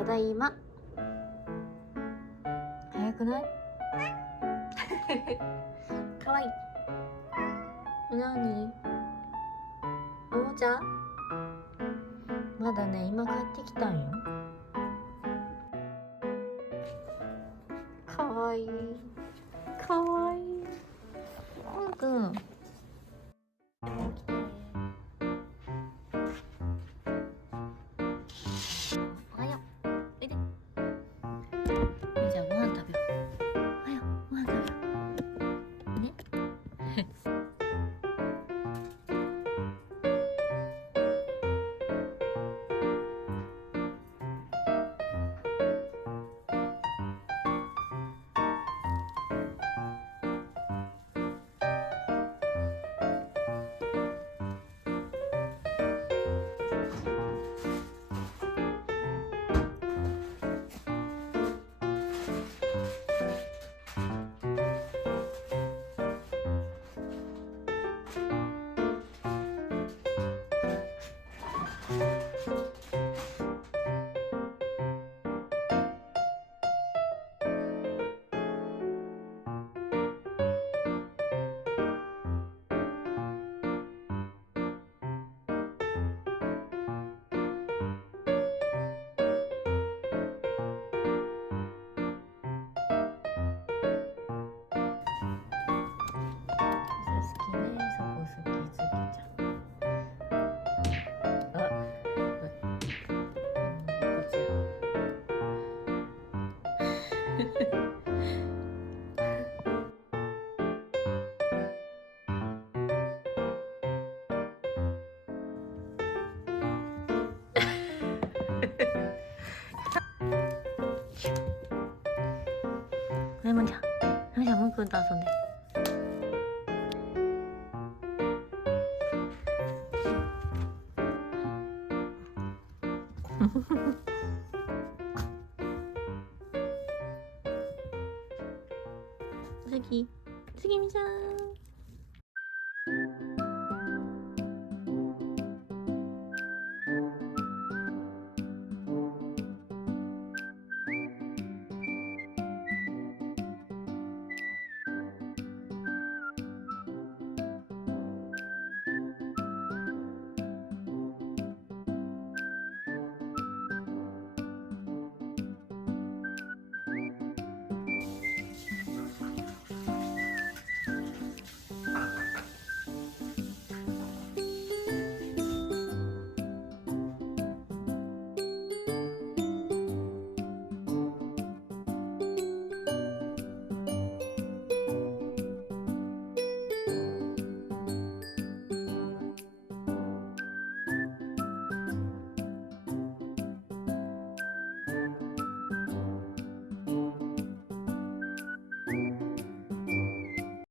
ただいま。早くない？かわいい。なに？おもちゃ？まだね、今帰ってきたんよ。かわいい。かわいい。ワンくん。おはよう。おいで。じゃあご飯食べよう。おはよう。ご飯食べよう。ね。好きね、そこ好き、つきちゃん。あ、こっちはい、もんちゃん。もんちゃん、もんくんと遊んで。次みちゃん。